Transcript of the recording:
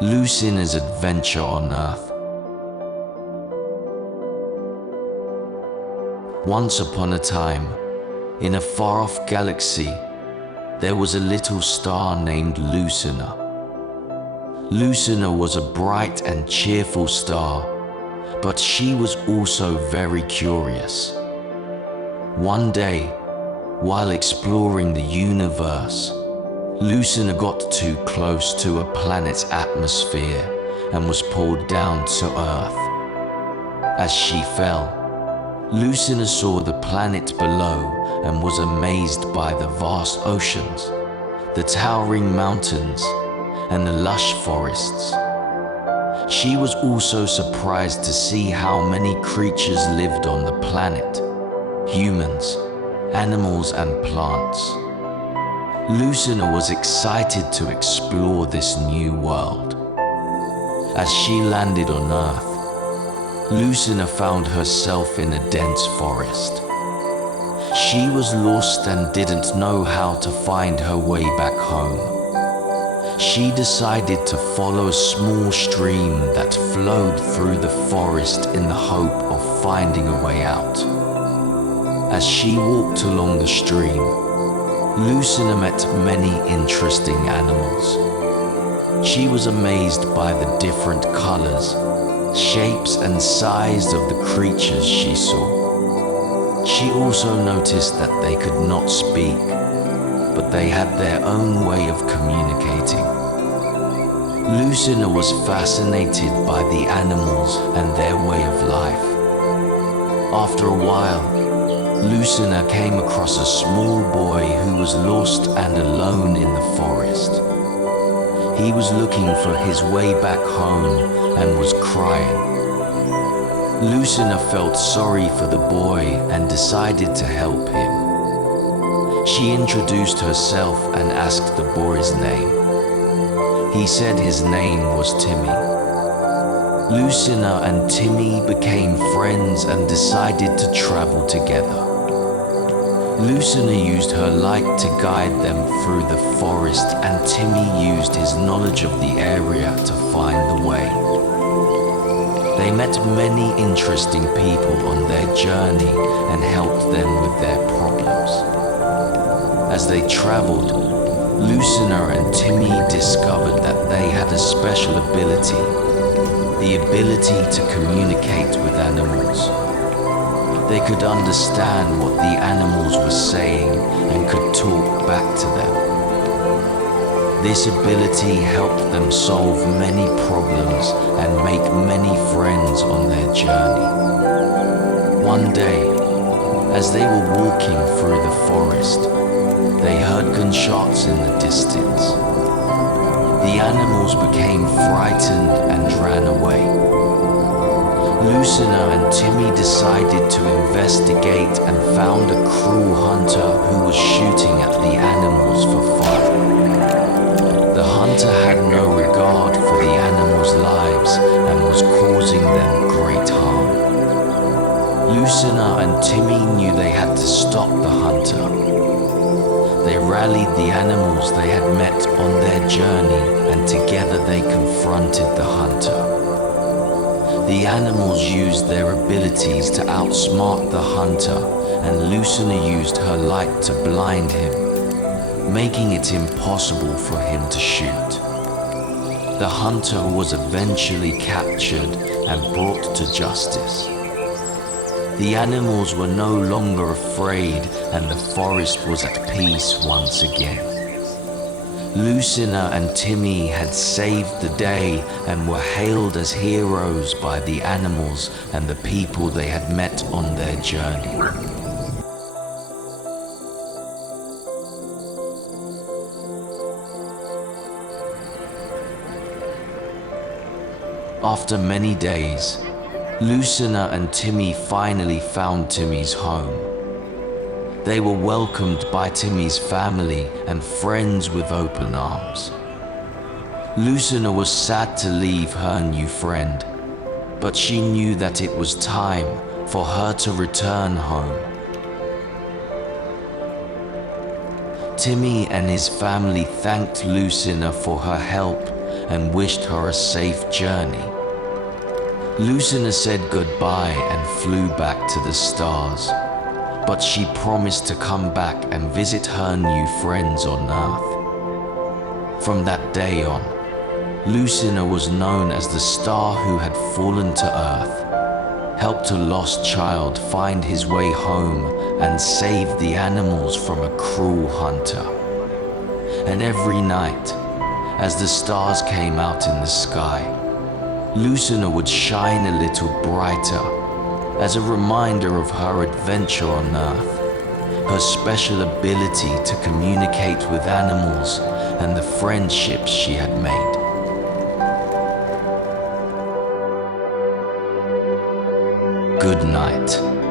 Lucina's adventure on Earth. Once upon a time, in a far-off galaxy, there was a little star named Lucina. Lucina was a bright and cheerful star, but she was also very curious. One day, while exploring the universe, Lucina got too close to a planet's atmosphere and was pulled down to Earth. As she fell, Lucina saw the planet below and was amazed by the vast oceans, the towering mountains, and the lush forests. She was also surprised to see how many creatures lived on the planet: humans, animals, and plants. Lucina was excited to explore this new world. As she landed on Earth, Lucina found herself in a dense forest. She was lost and didn't know how to find her way back home. She decided to follow a small stream that flowed through the forest in the hope of finding a way out. As she walked along the stream, Lucina met many interesting animals. She was amazed by the different colors, shapes, and size of the creatures she saw. She also noticed that they could not speak, but they had their own way of communicating. Lucina was fascinated by the animals and their way of life. After a while, Lucina came across a small boy who was lost and alone in the forest. He was looking for his way back home and was crying. Lucina felt sorry for the boy and decided to help him. She introduced herself and asked the boy's name. He said his name was Timmy. Lucina and Timmy became friends and decided to travel together. Lucina used her light to guide them through the forest, and Timmy used his knowledge of the area to find the way. They met many interesting people on their journey and helped them with their problems. As they traveled, Lucina and Timmy discovered that they had a special ability, the ability to communicate with animals. They could understand what the animals were saying and could talk back to them. This ability helped them solve many problems and make many friends on their journey. One day, as they were walking through the forest, they heard gunshots in the distance. The animals became frightened and ran away. Lucina and Timmy decided to investigate and found a cruel hunter who was shooting at the animals for fun. The hunter had no regard for the animals' lives and was causing them great harm. Lucina and Timmy knew they had to stop the hunter. They rallied the animals they had met on their journey, and together they confronted the hunter. The animals used their abilities to outsmart the hunter, and Lucina used her light to blind him, making it impossible for him to shoot. The hunter was eventually captured and brought to justice. The animals were no longer afraid, and the forest was at peace once again. Lucina and Timmy had saved the day and were hailed as heroes by the animals and the people they had met on their journey. After many days, Lucina and Timmy finally found Timmy's home. They were welcomed by Timmy's family and friends with open arms. Lucina was sad to leave her new friend, but she knew that it was time for her to return home. Timmy and his family thanked Lucina for her help and wished her a safe journey. Lucina said goodbye and flew back to the stars, but she promised to come back and visit her new friends on Earth. From that day on, Lucina was known as the star who had fallen to Earth, helped a lost child find his way home, and saved the animals from a cruel hunter. And every night, as the stars came out in the sky, Lucina would shine a little brighter as a reminder of her adventure on Earth, her special ability to communicate with animals, and the friendships she had made. Good night.